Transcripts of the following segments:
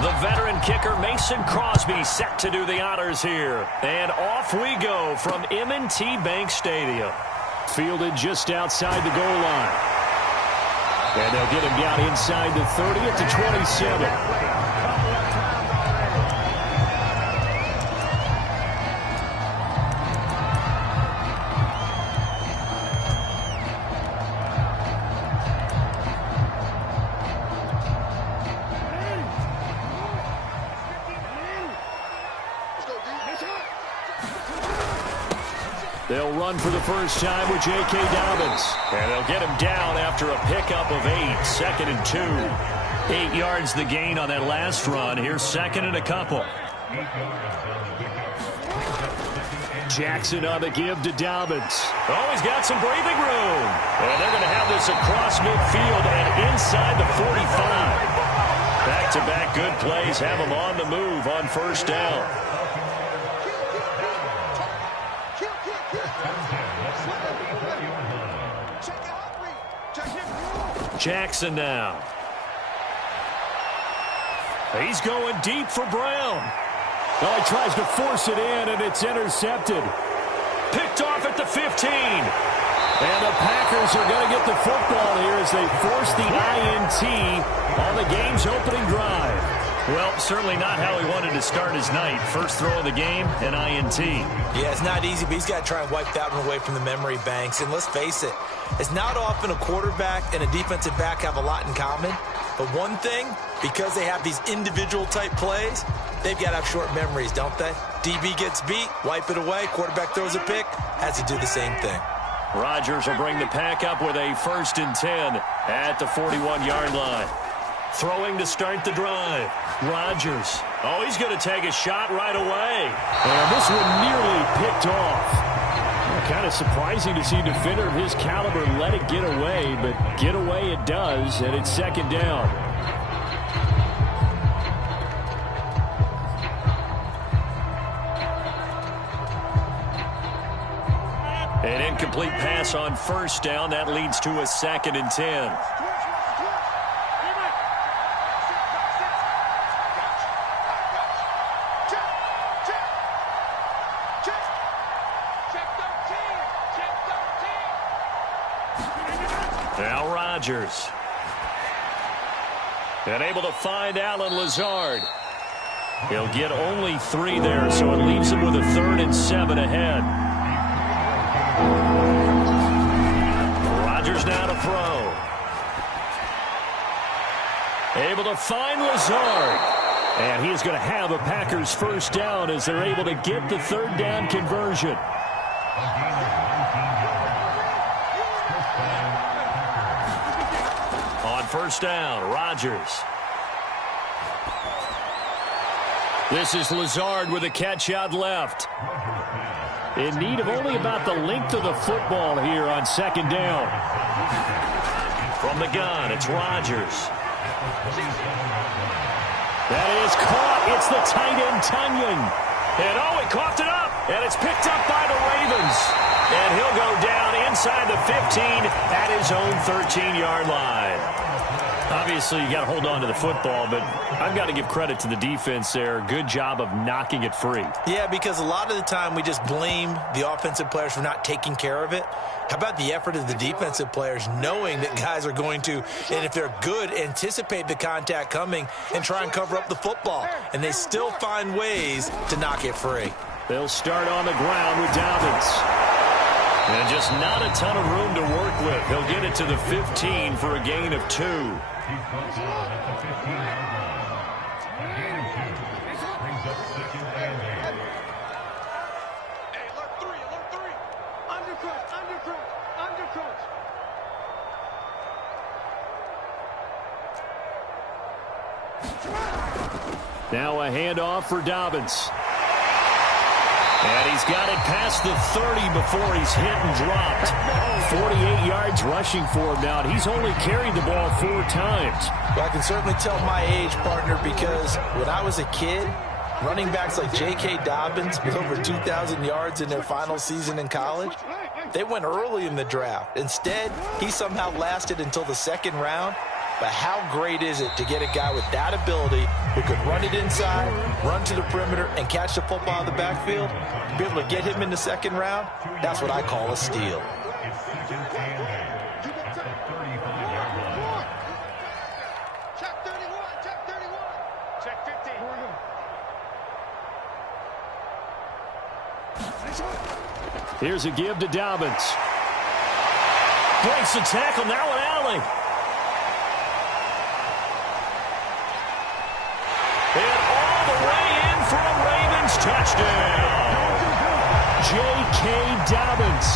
The veteran kicker Mason Crosby set to do the honors here. And off we go from M&T Bank Stadium. Fielded just outside the goal line. And they'll get him down inside the 30 at the 27. They'll run for the first time with J.K. Dobbins. And they'll get him down after a pickup of 8, 2nd and 2. 8 yards the gain on that last run. Here's 2nd and a couple. Jackson on the give to Dobbins. Oh, he's got some breathing room. And they're going to have this across midfield and inside the 45. Back-to-back good plays have him on the move on first down. Jackson now. He's going deep for Brown. Well, he tries to force it in, and it's intercepted. Picked off at the 15. And the Packers are going to get the football here as they force the INT on the game's opening drive. Well, certainly not how he wanted to start his night. First throw of the game, an INT. Yeah, it's not easy, but he's got to try and wipe that one away from the memory banks. And let's face it, it's not often a quarterback and a defensive back have a lot in common. But one thing, because they have these individual type plays, they've got to have short memories, don't they? DB gets beat, wipe it away, quarterback throws a pick, has to do the same thing. Rodgers will bring the pack up with a 1st and 10 at the 41-yard line. Throwing to start the drive. Rodgers. Oh, he's going to take a shot right away. And this one nearly picked off. Kind of surprising to see a defender of his caliber let it get away, but get away it does, and it's 2nd down. An incomplete pass on first down. That leads to a 2nd and 10. Now Rodgers. And able to find Allen Lazard. He'll get only 3 there, so it leaves him with a 3rd and 7 ahead. Rodgers now to throw. Able to find Lazard. And he is going to have a Packers first down as they're able to get the 3rd down conversion. On first down, Rodgers. This is Lazard with a catch out left. In need of only about the length of the football here on 2nd down. From the gun, it's Rodgers. That is caught. It's the tight end, Tunyon. And oh, he coughed it up. And it's picked up by the Ravens. And he'll go down inside the 15 at his own 13-yard line. Obviously, you got to hold on to the football, but I've got to give credit to the defense there. Good job of knocking it free. Yeah, because a lot of the time we just blame the offensive players for not taking care of it. How about the effort of the defensive players knowing that guys are going to, and if they're good, anticipate the contact coming and try and cover up the football. And they still find ways to knock it free. They'll start on the ground with Dobbins. And just not a ton of room to work with. He'll get it to the 15 for a gain of 2. Now a handoff for Dobbins. And he's got it past the 30 before he's hit and dropped. 48 yards rushing for him now. He's only carried the ball 4 times. Well, I can certainly tell my age, partner, because when I was a kid, running backs like J.K. Dobbins with over 2,000 yards in their final season in college, they went early in the draft. Instead, he somehow lasted until the 2nd round. but how great is it to get a guy with that ability who could run it inside, run to the perimeter, and catch the football in the backfield? To be able to get him in the second round, that's what I call a steal. Here's a give to Dobbins. Breaks the tackle, now an alley. And all the way in for a Ravens touchdown. J.K. Dobbins,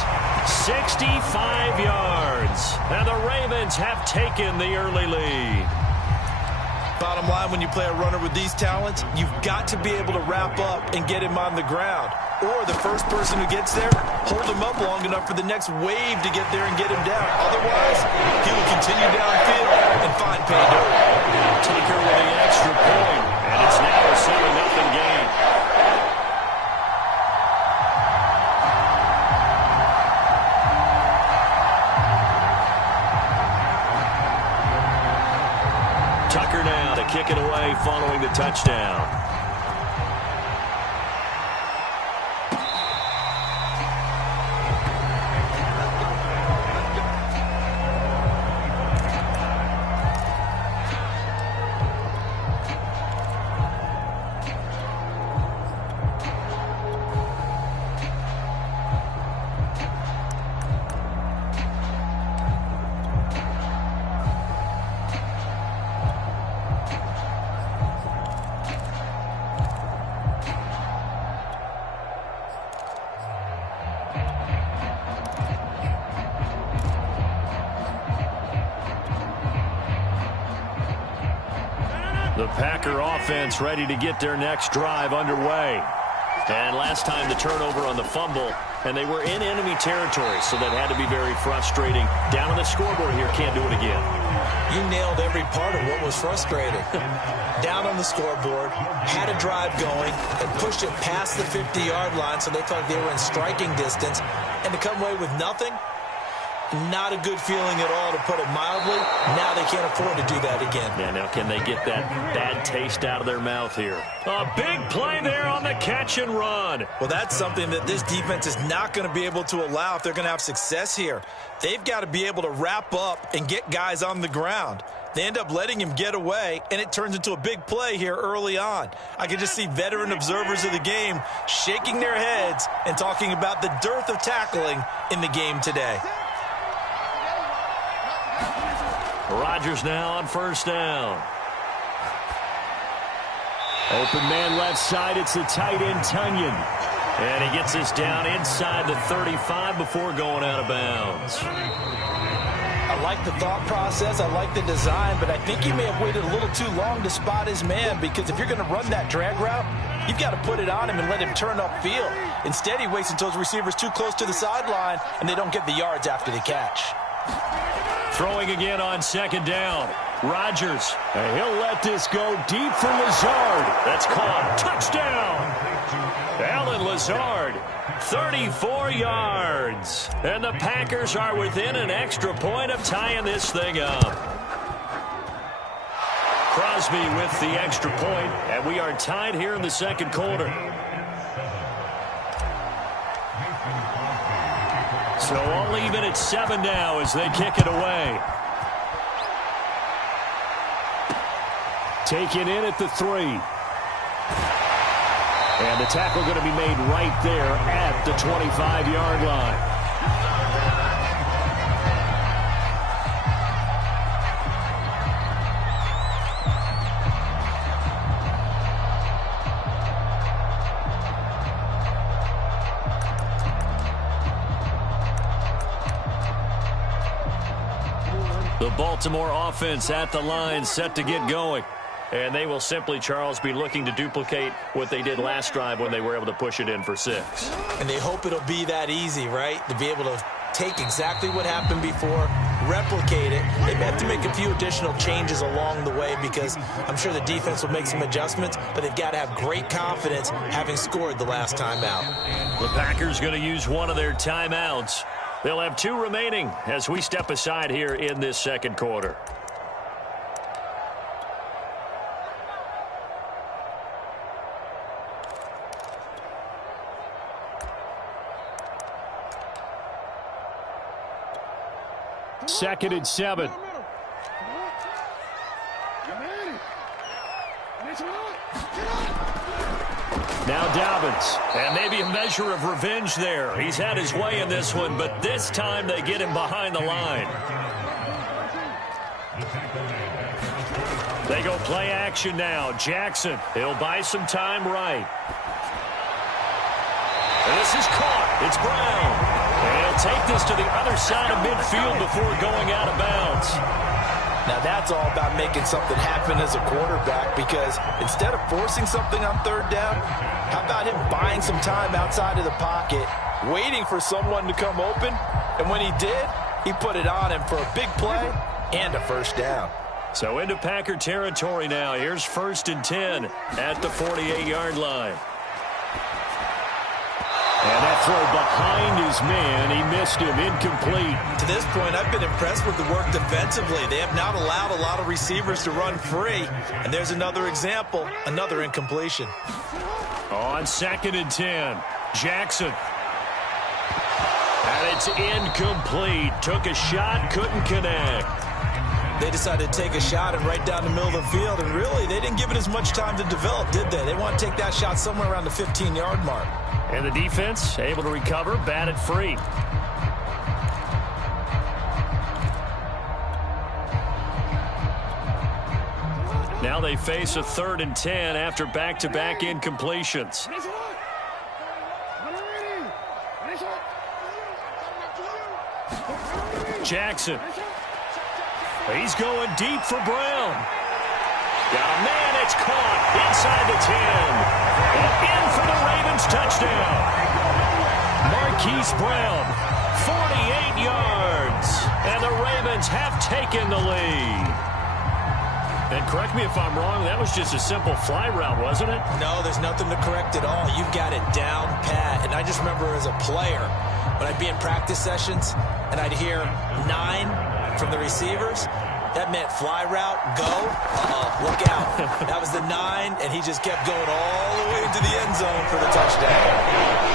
65 yards. And the Ravens have taken the early lead. Bottom line, when you play a runner with these talents, you've got to be able to wrap up and get him on the ground. Or the first person who gets there, hold him up long enough for the next wave to get there and get him down. Otherwise, he will continue downfield and find pay dirt. Tucker with the extra point, and it's now a 7-0 game. Tucker now to kick it away following the touchdown. The Packer offense ready to get their next drive underway. And last time the turnover on the fumble, and they were in enemy territory, so that had to be very frustrating. Down on the scoreboard here, can't do it again. You nailed every part of what was frustrating. Down on the scoreboard, had a drive going, and pushed it past the 50-yard line so they felt like they were in striking distance, and to come away with nothing, not a good feeling at all, to put it mildly. Now they can't afford to do that again. Yeah, now can they get that bad taste out of their mouth here? A big play there on the catch and run. Well, that's something that this defense is not going to be able to allow if they're going to have success here. They've got to be able to wrap up and get guys on the ground. They end up letting him get away, and it turns into a big play here early on. I can just see veteran observers of the game shaking their heads and talking about the dearth of tackling in the game today. Rodgers now on first down. Open man left side. It's the tight end, Tunyon. And he gets this down inside the 35 before going out of bounds. I like the thought process. I like the design, but I think he may have waited a little too long to spot his man, because if you're going to run that drag route, you've got to put it on him and let him turn upfield. Instead, he waits until his receiver's too close to the sideline, and they don't get the yards after the catch. Throwing again on second down. Rodgers. And he'll let this go deep for Lazard. That's caught. Touchdown. Allen Lazard, 34 yards. And the Packers are within an extra point of tying this thing up. Crosby with the extra point, and we are tied here in the second quarter. So all even at 7 now as they kick it away. Taken in at the 3. And the tackle going to be made right there at the 25-yard line. The Baltimore offense at the line, set to get going. And they will simply, Charles, be looking to duplicate what they did last drive when they were able to push it in for 6. And they hope it'll be that easy, right? To be able to take exactly what happened before, replicate it. They may have to make a few additional changes along the way, because I'm sure the defense will make some adjustments, but they've got to have great confidence having scored the last time out. The Packers going to use one of their timeouts. They'll have 2 remaining as we step aside here in this second quarter. 2nd and 7. Now Dobbins. And maybe a measure of revenge there. He's had his way in this one, but this time they get him behind the line. They go play action now. Jackson, he'll buy some time right. And this is caught. It's Brown. And he'll take this to the other side of midfield before going out of bounds. Now that's all about making something happen as a quarterback, because instead of forcing something on 3rd down, how about him buying some time outside of the pocket, waiting for someone to come open, and when he did, he put it on him for a big play and a 1st down. So into Packer territory now. Here's 1st and 10 at the 48-yard line. And that throw behind his man, he missed him, incomplete. To this point, I've been impressed with the work defensively. They have not allowed a lot of receivers to run free. And there's another example, another incompletion. On 2nd and 10, Jackson. And it's incomplete. Took a shot, couldn't connect. They decided to take a shot and right down the middle of the field, and really, they didn't give it as much time to develop, did they? They want to take that shot somewhere around the 15-yard mark. And the defense able to recover, batted free. Now they face a 3rd and 10 after back-to-back incompletions. Jackson. He's going deep for Brown. Got a man, it's caught inside the 10. And in for the Ravens touchdown. Marquise Brown, 48 yards. And the Ravens have taken the lead. And correct me if I'm wrong, that was just a simple fly route, wasn't it? No, there's nothing to correct at all. You've got it down pat. And I just remember as a player, when I'd be in practice sessions and I'd hear 9 from the receivers, that meant fly route, go, look out. That was the 9, and he just kept going all the way into the end zone for the touchdown.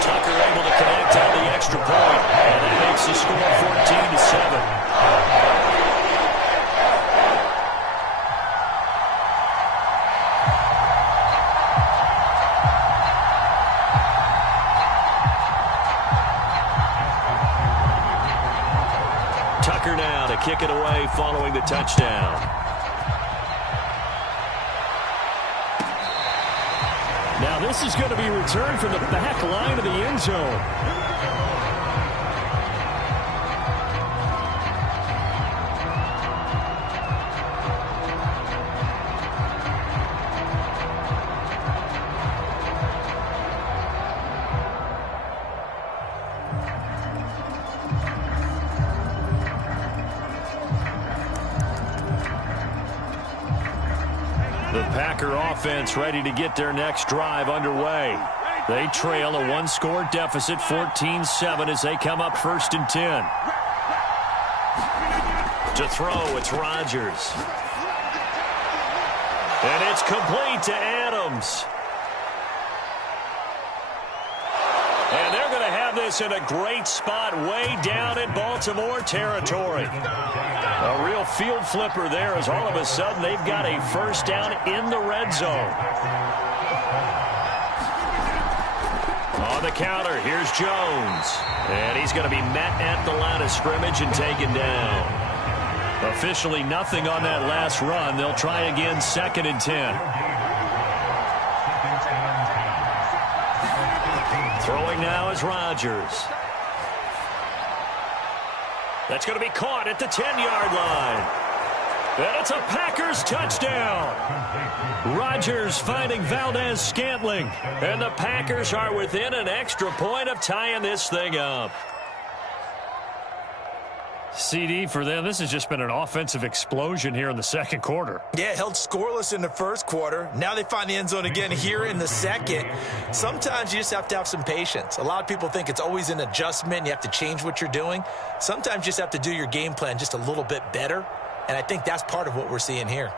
Tucker able to connect on the extra point, and that makes the score 14-7. Tucker now to kick it away following the touchdown. Now this is going to be returned from the back line of the end zone. The Packer offense ready to get their next drive underway. They trail a 1-score deficit, 14-7, as they come up 1st and 10. To throw, it's Rodgers. And it's complete to Adams. And they're going to have this in a great spot way down in Baltimore territory. A real field flipper there, as all of a sudden they've got a 1st down in the red zone. On the counter, here's Jones. And he's going to be met at the line of scrimmage and taken down. Officially nothing on that last run. They'll try again 2nd and 10. Throwing now is Rodgers. That's going to be caught at the 10-yard line. And it's a Packers touchdown. Rodgers finding Valdez-Scantling. And the Packers are within an extra point of tying this thing up. CD, for them, this has just been an offensive explosion here in the 2nd quarter. Yeah, held scoreless in the 1st quarter. Now they find the end zone again here in the 2nd. Sometimes you just have to have some patience. A lot of people think it's always an adjustment. You have to change what you're doing. Sometimes you just have to do your game plan just a little bit better. And I think that's part of what we're seeing here.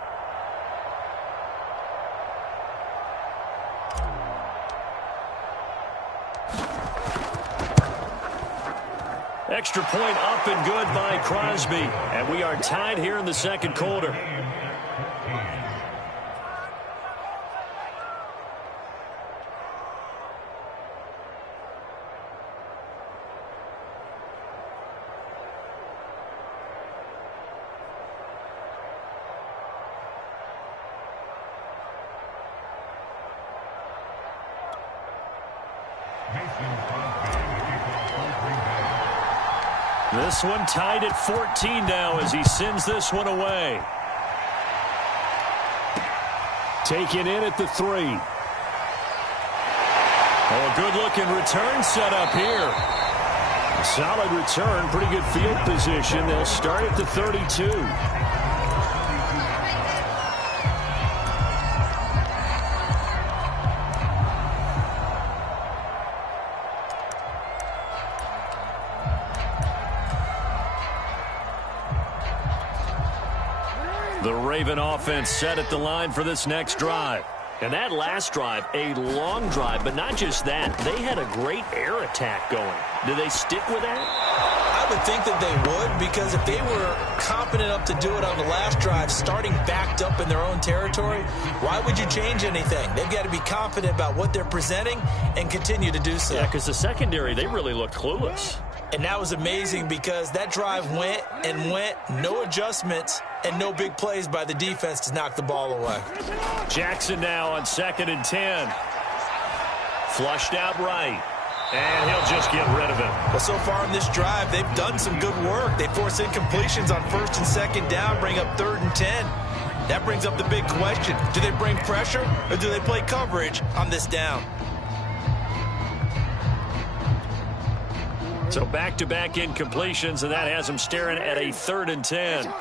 Extra point up and good by Crosby. And we are tied here in the second quarter. This one tied at 14 now as he sends this one away. Taken in at the 3. Oh, a good-looking return set up here. A solid return, pretty good field position. They'll start at the 32. The Raven offense set at the line for this next drive. And that last drive, a long drive, but not just that. They had a great air attack going. Do they stick with that? I would think that they would, because if they were competent enough to do it on the last drive, starting backed up in their own territory, why would you change anything? They've got to be confident about what they're presenting and continue to do so. Yeah, because the secondary, they really looked clueless. And that was amazing because that drive went and went, no adjustments, and no big plays by the defense to knock the ball away. Jackson now on 2nd and 10. Flushed out right. And he'll just get rid of it. Well, so far in this drive, they've done some good work. They force incompletions on 1st and 2nd down, bring up 3rd and 10. That brings up the big question. Do they bring pressure or do they play coverage on this down? So back-to-back incompletions, and that has them staring at a 3rd and 10.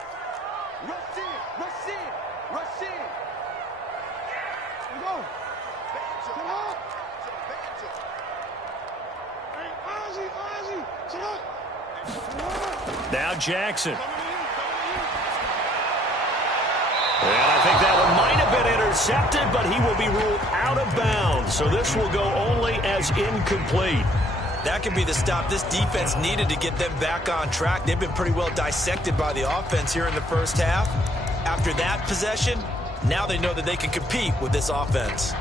Now Jackson. And I think that one might have been intercepted, but he will be ruled out of bounds. So this will go only as incomplete. That could be the stop this defense needed to get them back on track. They've been pretty well dissected by the offense here in the first half. After that possession, now they know that they can compete with this offense.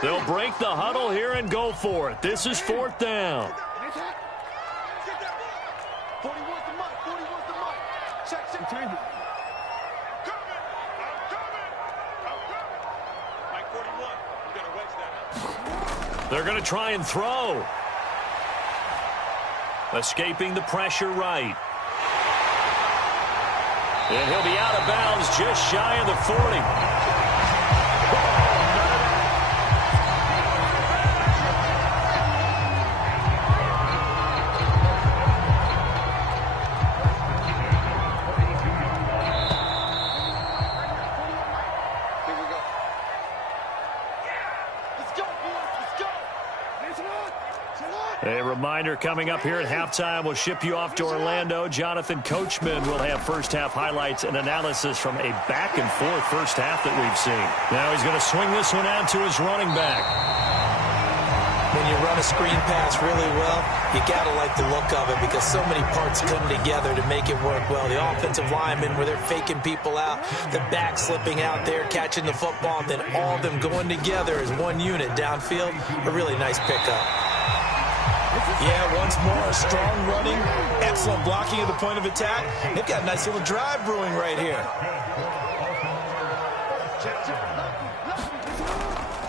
They'll break the huddle here and go for it. This is 4th down. They're going to try and throw. Escaping the pressure right. And he'll be out of bounds just shy of the 40. A reminder coming up here at halftime. We'll ship you off to Orlando. Jonathan Coachman will have first-half highlights and analysis from a back-and-forth first half that we've seen. Now he's going to swing this one out to his running back. When you run a screen pass really well, you got to like the look of it because so many parts come together to make it work well. The offensive linemen, where they're faking people out, the back slipping out there, catching the football, and then all of them going together as one unit downfield. A really nice pickup. Yeah, once more, strong running, excellent blocking at the point of attack. They've got a nice little drive brewing right here.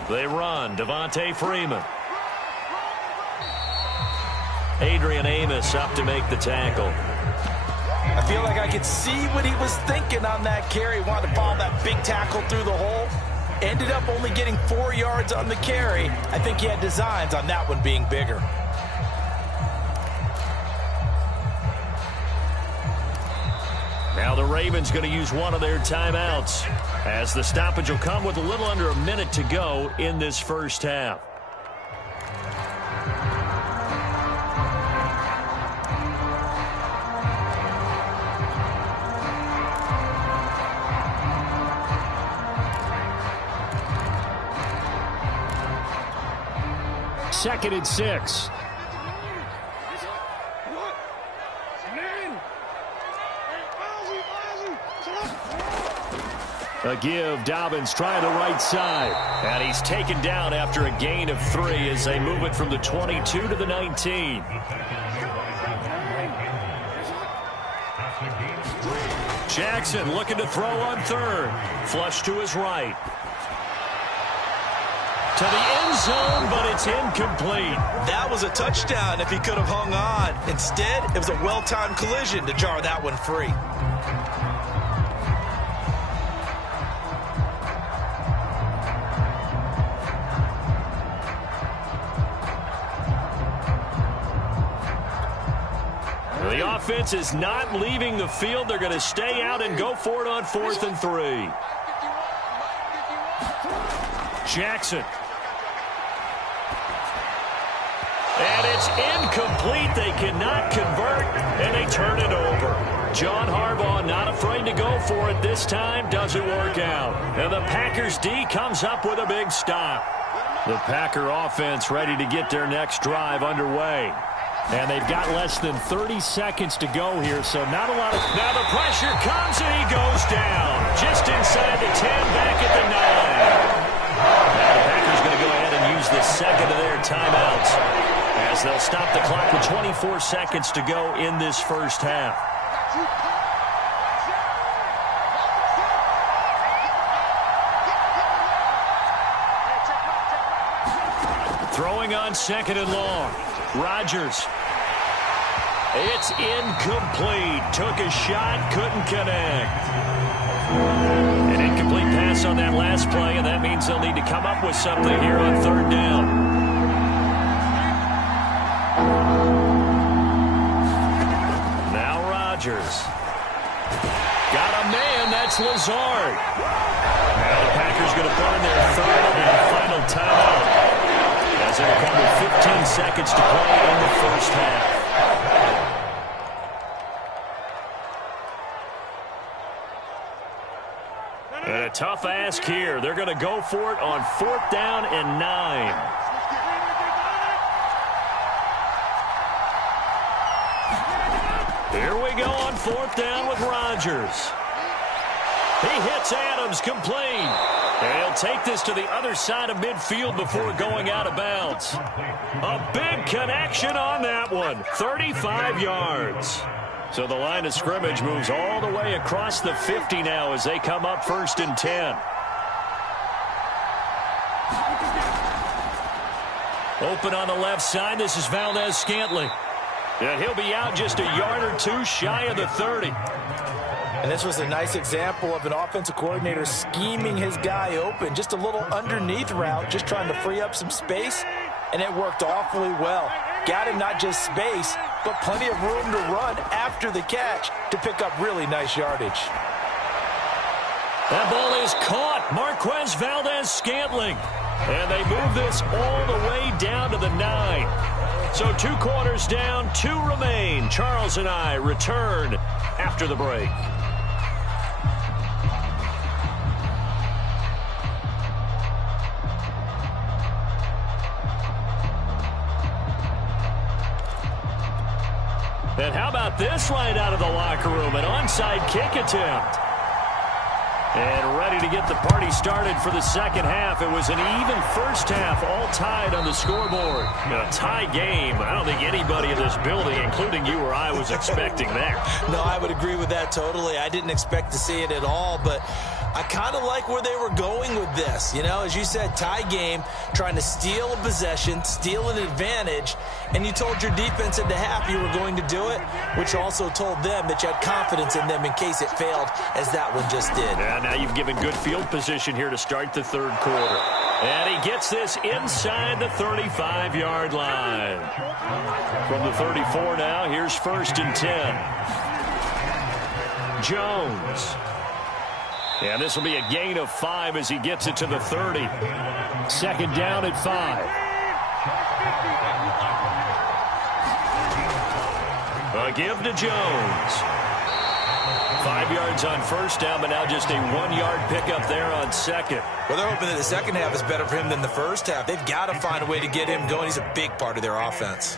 They run. Devontae Freeman. Adrian Amos up to make the tackle. I feel like I could see what he was thinking on that carry. Wanted to follow that big tackle through the hole. Ended up only getting 4 yards on the carry. I think he had designs on that one being bigger. Now the Ravens going to use one of their timeouts as the stoppage will come with a little under a minute to go in this first half. 2nd and 6. A give. Dobbins trying the right side. And he's taken down after a gain of 3 as they move it from the 22 to the 19. Jackson looking to throw on 3rd. Flush to his right. To the end zone, but it's incomplete. That was a touchdown if he could have hung on. Instead, it was a well-timed collision to jar that one free. The offense is not leaving the field. They're going to stay out and go for it on 4th and 3. Jackson. And it's incomplete. They cannot convert, and they turn it over. John Harbaugh not afraid to go for it this time. Doesn't work out. And the Packers D comes up with a big stop. The Packer offense ready to get their next drive underway. And they've got less than 30 seconds to go here, so not a lot of... Now the pressure comes, and he goes down. Just inside the 10, back at the 9. Now the Packers going to go ahead and use the second of their timeouts as they'll stop the clock with 24 seconds to go in this first half. Throwing on 2nd and long. Rodgers. It's incomplete. Took a shot, couldn't connect. An incomplete pass on that last play, and that means they'll need to come up with something here on 3rd down. Now Rodgers. Got a man, that's Lazard. Now the Packers going to burn their 3rd and final timeout, as they'll come with 15 seconds to play in the first half. And a tough ask here. They're going to go for it on 4th down and 9. Here we go on 4th down with Rodgers. He hits Adams complete. And he'll take this to the other side of midfield before going out of bounds. A big connection on that one. 35 yards. So the line of scrimmage moves all the way across the 50 now as they come up 1st and 10. Open on the left side. This is Valdez-Scantling. And he'll be out just a yard or 2 shy of the 30. And this was a nice example of an offensive coordinator scheming his guy open. Just a little underneath route, just trying to free up some space. And it worked awfully well. Got him not just space, but plenty of room to run after the catch to pick up really nice yardage. That ball is caught. Marquez Valdez-Scantling. And they move this all the way down to the 9. So 2 quarters down, 2 remain. Charles and I return after the break. And how about this right out of the locker room? An onside kick attempt. And ready to get the party started for the second half. It was an even first half, all tied on the scoreboard. A tie game. I don't think anybody in this building, including you or I, was expecting that. No, I would agree with that totally. I didn't expect to see it at all, but I kind of like where they were going with this. You know, as you said, tie game, trying to steal a possession, steal an advantage, and you told your defense at the half you were going to do it, which also told them that you had confidence in them in case it failed, as that one just did. Yeah, now you've given good field position here to start the 3rd quarter. And he gets this inside the 35-yard line. From the 34 now, here's 1st and 10. Jones. And this will be a gain of 5 as he gets it to the 30. 2nd down at 5. A give to Jones. 5 yards yards on first down, but now just a 1-yard pickup there on second. Well, they're hoping that the second half is better for him than the first half. They've got to find a way to get him going. He's a big part of their offense.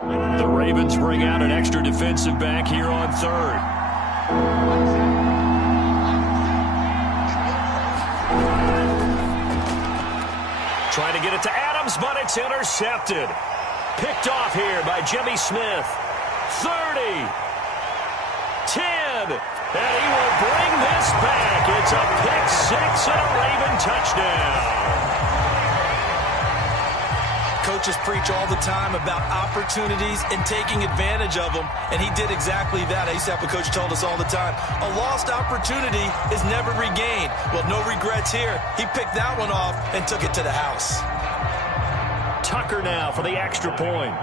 The Ravens bring out an extra defensive back here on third. Trying to get it to Adams, but it's intercepted. Picked off here by Jimmy Smith. 30. 10. And he will bring this back. It's a pick six and a Raven touchdown. Coaches preach all the time about opportunities and taking advantage of them, and he did exactly that. I used to have a coach who told us all the time, a lost opportunity is never regained. Well, no regrets here. He picked that one off and took it to the house. Tucker now for the extra point.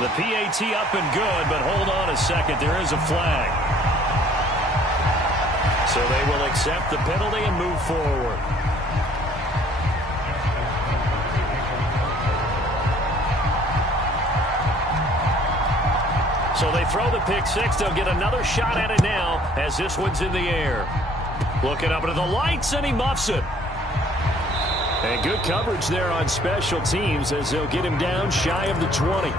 The PAT up and good, but hold on a second. There is a flag. So they will accept the penalty and move forward. So they throw the pick six. They'll get another shot at it now as this one's in the air. Looking up into the lights, and he muffs it. And good coverage there on special teams as they'll get him down shy of the 20.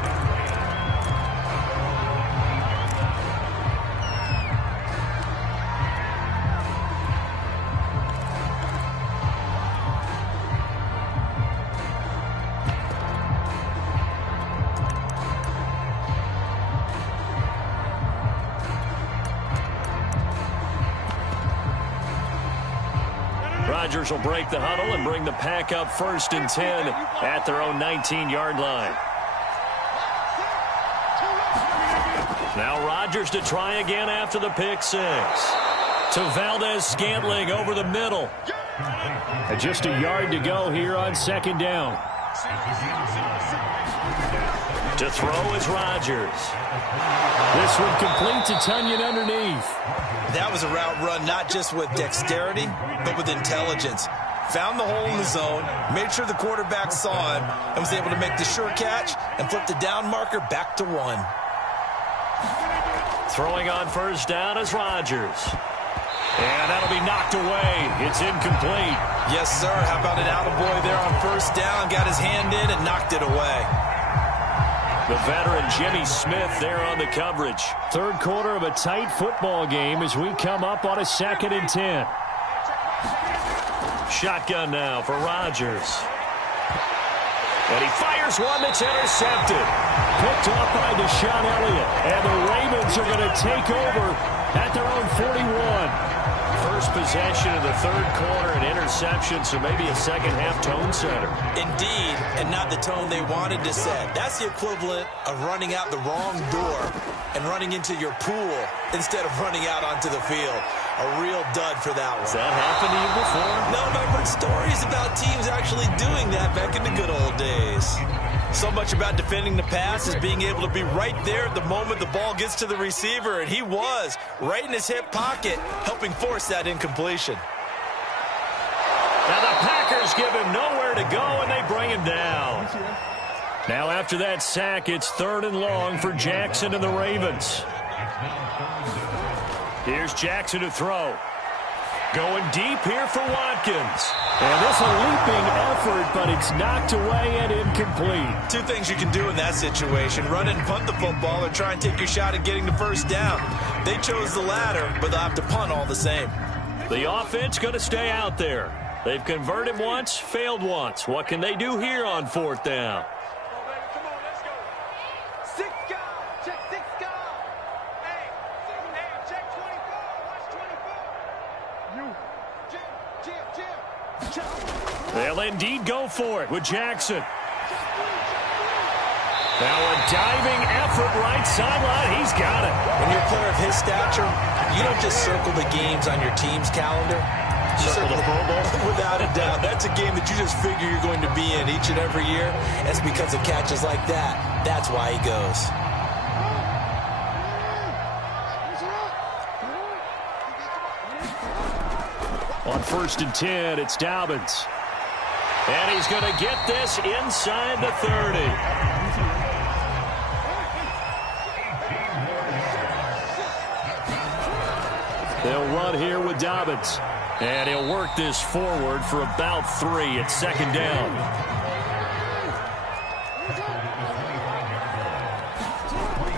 Rodgers will break the huddle and bring the pack up 1st and 10 at their own 19-yard line. Now Rodgers to try again after the pick six. To Valdez-Scantling over the middle. And just a yard to go here on 2nd down. To throw is Rodgers. This one complete to Tunyon underneath. That was a route run not just with dexterity, but with intelligence. Found the hole in the zone, made sure the quarterback saw him, and was able to make the sure catch and flip the down marker back to 1. Throwing on 1st down is Rodgers. And that'll be knocked away. It's incomplete. Yes, sir. How about an attaboy there on 1st down? Got his hand in and knocked it away. The veteran Jimmy Smith there on the coverage. 3rd quarter of a tight football game as we come up on a 2nd and 10. Shotgun now for Rodgers. And he fires one that's intercepted. Picked off by Deshaun Elliott. And the Ravens are going to take over at their own 41. First possession of the 3rd quarter, an interception, so maybe a second-half tone setter. Indeed, and not the tone they wanted to set. That's the equivalent of running out the wrong door and running into your pool instead of running out onto the field. A real dud for that one. Has that happened to you before? No, I've heard stories about teams actually doing that back in the good old days. So much about defending the pass is being able to be right there at the moment the ball gets to the receiver, and he was right in his hip pocket, helping force that incompletion. Now the Packers give him nowhere to go, and they bring him down. Now after that sack, it's 3rd and long for Jackson and the Ravens. Here's Jackson to throw. Going deep here for Watkins. And this a leaping effort, but it's knocked away and incomplete. 2 things you can do in that situation. Run and punt the football or try and take your shot at getting the 1st down. They chose the latter, but they'll have to punt all the same. The offense going to stay out there. They've converted once, failed once. What can they do here on 4th down? They'll indeed go for it with Jackson. Now a diving effort right sideline. He's got it. When you're a player of his stature, you don't just circle the games on your team's calendar. You circle the Pro Bowl. Without a doubt. That's a game that you just figure you're going to be in each and every year. It's because of catches like that. That's why he goes. On 1st and 10, it's Dobbins. And he's going to get this inside the 30. They'll run here with Dobbins. And he'll work this forward for about 3 at second down.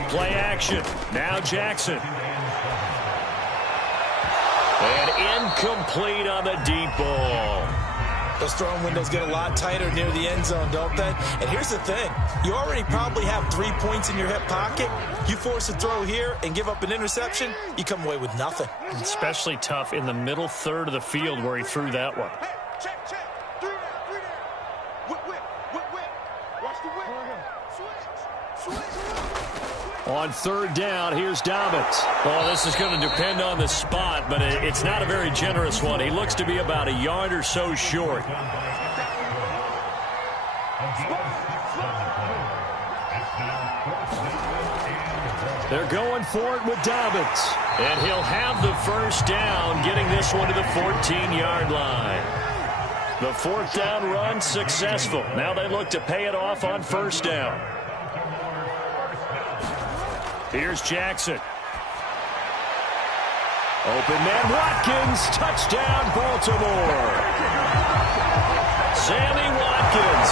Play action. Now Jackson. And incomplete on the deep ball. Those throwing windows get a lot tighter near the end zone, don't they? And here's the thing. You already probably have 3 points in your hip pocket. You force a throw here and give up an interception, you come away with nothing. Especially tough in the middle third of the field where he threw that one. Check. 3 there. Whip. Watch the whip. Switch. On third down, here's Dobbins. Well, this is going to depend on the spot, but it's not a very generous one. He looks to be about a yard or so short. They're going for it with Dobbins. And he'll have the first down, getting this one to the 14-yard line. The fourth down run successful. Now they look to pay it off on first down. Here's Jackson. Open man Watkins. Touchdown, Baltimore. Sammy Watkins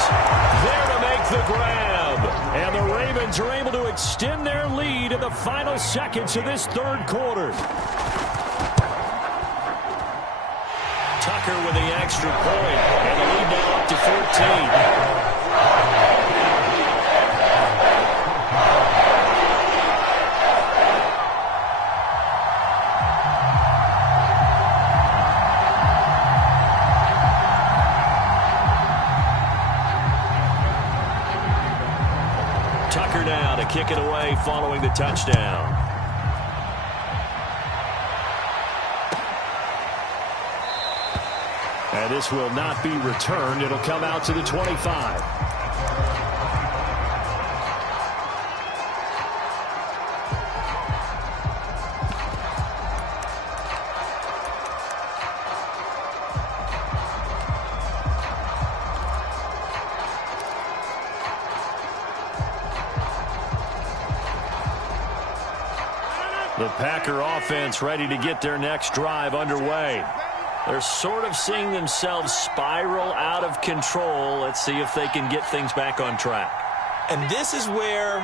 there to make the grab. And the Ravens are able to extend their lead in the final seconds of this third quarter. Tucker with the extra point. And the lead now up to 14. Now to kick it away following the touchdown. And this will not be returned. It'll come out to the 25. The Packer offense ready to get their next drive underway. They're sort of seeing themselves spiral out of control. Let's see if they can get things back on track. And this is where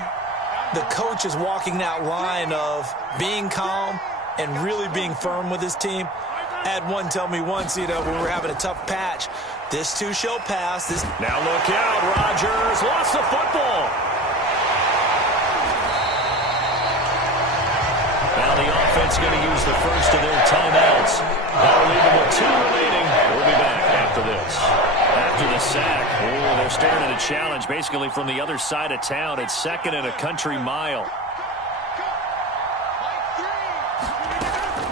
the coach is walking that line of being calm and really being firm with his team. I had one tell me once, when we were having a tough patch, this too shall pass. Now look out, Rodgers lost the football. Now the offense going to use the first of their timeouts. That'll leave them with 2 remaining. We'll be back after this. After the sack, they're staring at a challenge basically from the other side of town. It's 2nd and a country mile.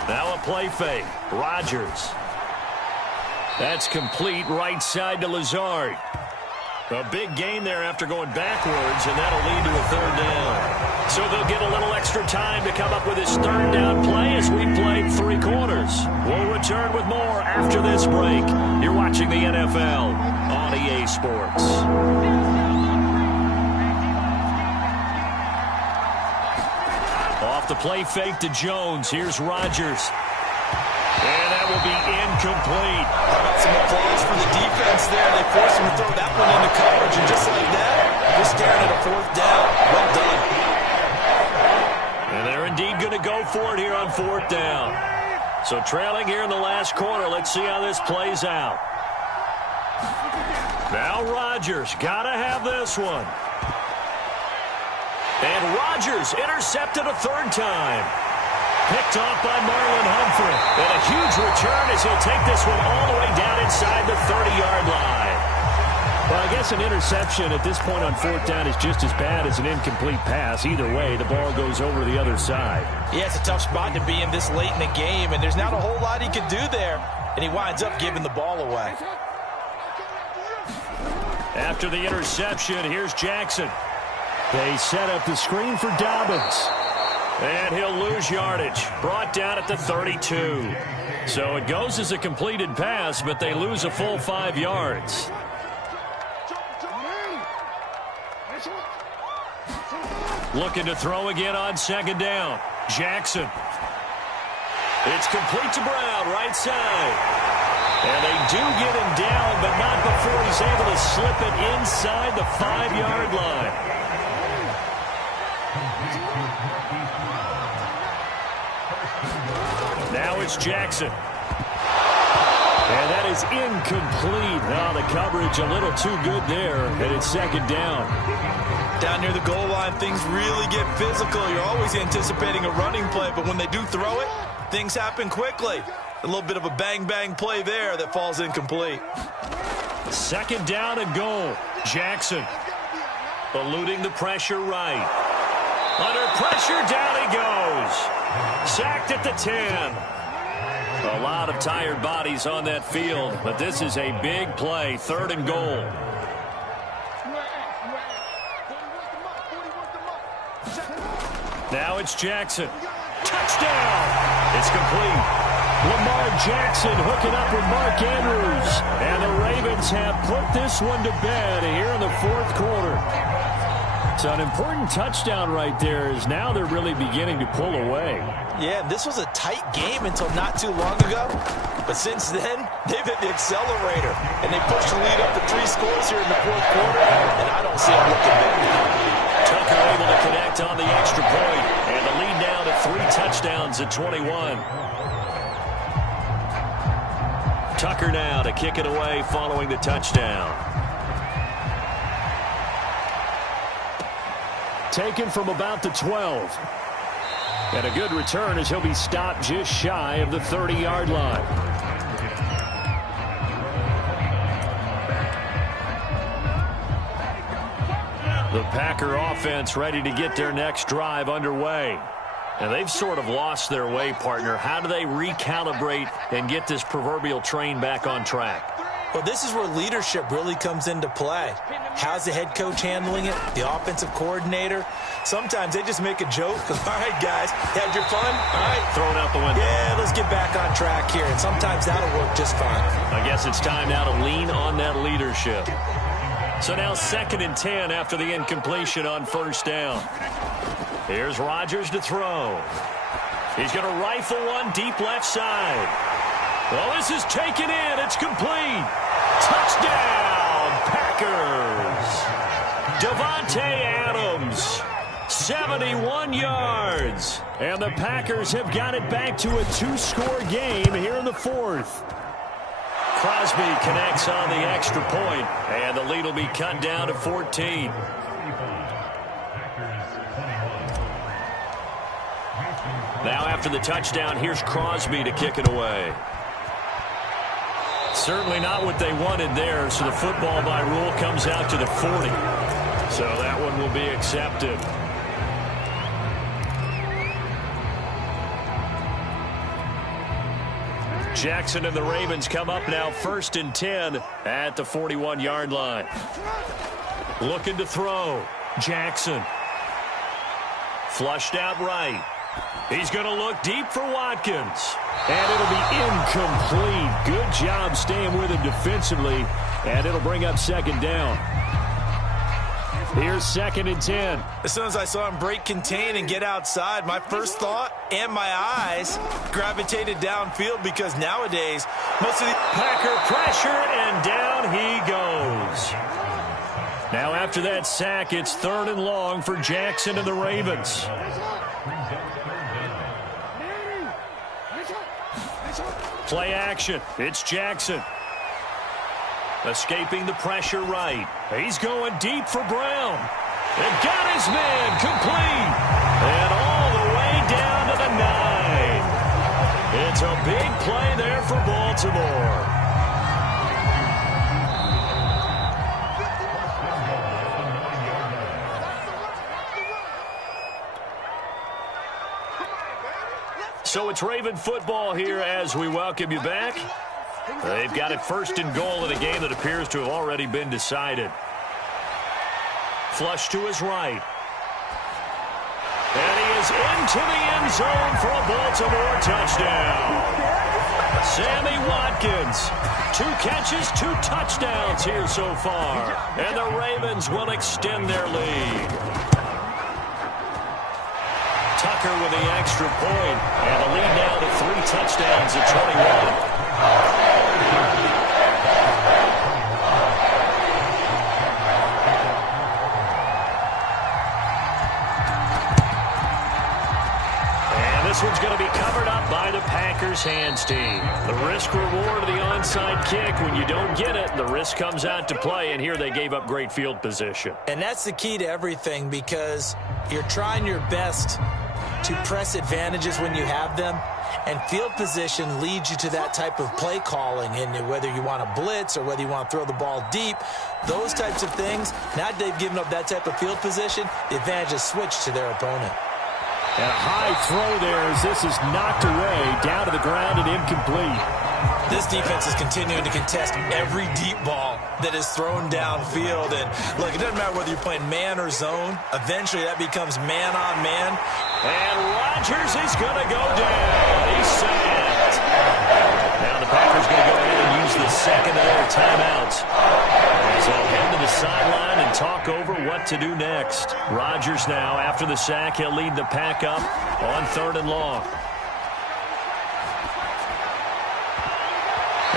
Now a play fake. Rodgers. That's complete right side to Lazard. A big gain there after going backwards, and that'll lead to a 3rd down. So they'll get a little extra time to come up with this 3rd down play as we played 3 quarters. We'll return with more after this break. You're watching the NFL on EA Sports. Off the play fake to Jones. Here's Rodgers. And that will be incomplete. How about some applause for the defense there? They forced him to throw that one into coverage, and just like that, we're staring at a 4th down. Well done. And they're indeed going to go for it here on 4th down. So trailing here in the last quarter, let's see how this plays out. Now Rodgers, got to have this one. And Rodgers intercepted a 3rd time. Picked off by Marlon Humphrey. And a huge return as he'll take this one all the way down inside the 30-yard line. Well, I guess an interception at this point on 4th down is just as bad as an incomplete pass. Either way, the ball goes over the other side. Yeah, it's a tough spot to be in this late in the game, and there's not a whole lot he could do there. And he winds up giving the ball away. After the interception, here's Jackson. They set up the screen for Dobbins. And he'll lose yardage. Brought down at the 32. So it goes as a completed pass, but they lose a full 5 yards. Looking to throw again on second down. Jackson. It's complete to Brown, right side. And they do get him down, but not before he's able to slip it inside the 5-yard line. Now it's Jackson. And that is incomplete. Now the coverage a little too good there, and it's second down. Down near the goal line, things really get physical. You're always anticipating a running play, but when they do throw it, things happen quickly. A little bit of a bang-bang play there that falls incomplete. Second down and goal. Jackson eluding the pressure right. Under pressure, down he goes. Sacked at the 10. A lot of tired bodies on that field, but this is a big play. Third and goal. Now it's Jackson. Touchdown! It's complete. Lamar Jackson hooking up with Mark Andrews. And the Ravens have put this one to bed here in the fourth quarter. So an important touchdown right there is now they're really beginning to pull away. Yeah, this was a tight game until not too long ago. But since then, they've hit the accelerator. And they pushed the lead up to 3 scores here in the fourth quarter. And I don't see them looking back. Tucker able to connect on the extra point. And the lead now to 3 touchdowns at 21. Tucker now to kick it away following the touchdown. Taken from about the 12. And a good return as he'll be stopped just shy of the 30-yard line. The Packer offense ready to get their next drive underway. And they've sort of lost their way, partner. How do they recalibrate and get this proverbial train back on track? Well, this is where leadership really comes into play. How's the head coach handling it? The offensive coordinator? Sometimes they just make a joke. All right, guys, had your fun? All right. Throw it out the window. Yeah, let's get back on track here. And sometimes that'll work just fine. I guess it's time now to lean on that leadership. So now 2nd and 10 after the incompletion on first down. Here's Rodgers to throw. He's going to rifle one deep left side. Well, this is taken in. It's complete. Touchdown, Packers. Devontae Adams, 71 yards. And the Packers have got it back to a 2-score game here in the fourth. Crosby connects on the extra point, and the lead will be cut down to 14. Now after the touchdown, here's Crosby to kick it away. Certainly not what they wanted there, so the football by rule comes out to the 40. So that one will be accepted. Jackson and the Ravens come up now 1st and 10 at the 41-yard line. Looking to throw. Jackson. Flushed out right. He's going to look deep for Watkins. And it'll be incomplete. Good job staying with him defensively. And it'll bring up 2nd down. Here's 2nd and 10. As soon as I saw him break contain and get outside, my first thought and my eyes gravitated downfield because nowadays most of the Packer pressure, and down he goes. Now after that sack, it's 3rd and long for Jackson and the Ravens. Play action. It's Jackson. Escaping the pressure right. He's going deep for Brown. And got his man complete. And all the way down to the 9. It's a big play there for Baltimore. So it's Raven football here as we welcome you back. They've got it 1st and goal in a game that appears to have already been decided. Flush to his right. And he is into the end zone for a Baltimore touchdown. Sammy Watkins. 2 catches, 2 touchdowns here so far. And the Ravens will extend their lead. Tucker with the extra point. And the lead now to 3 touchdowns at 21. This one's going to be covered up by the Packers hands team. The risk reward of the onside kick. When you don't get it, the risk comes out to play, and here they gave up great field position. And that's the key to everything, because you're trying your best to press advantages when you have them, and field position leads you to that type of play calling. And whether you want to blitz or whether you want to throw the ball deep, those types of things, now they've given up that type of field position, the advantage is switched to their opponent. And a high throw there as this is knocked away, down to the ground and incomplete. This defense is continuing to contest every deep ball that is thrown downfield. And, look, it doesn't matter whether you're playing man or zone. Eventually, that becomes man-on-man. And Rodgers is going to go down. He's sacked. Now the Packers going to go ahead and use the second of their timeouts. As they'll head to the sideline and talk over what to do next. Rodgers now, after the sack, he'll lead the pack up on 3rd and long.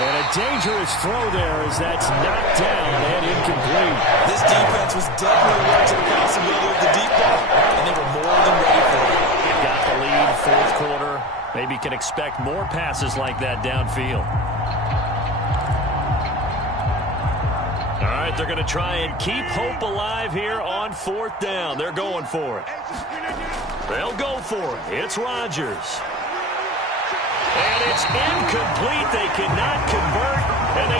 And a dangerous throw there as that's knocked down and incomplete. This defense was definitely alert to the possibility of the deep ball, and they were more than ready for it. They've got the lead, 4th quarter. Maybe can expect more passes like that downfield. All right, they're going to try and keep hope alive here on 4th down. They're going for it. They'll go for it. It's Rodgers. And it's incomplete. They cannot convert. And they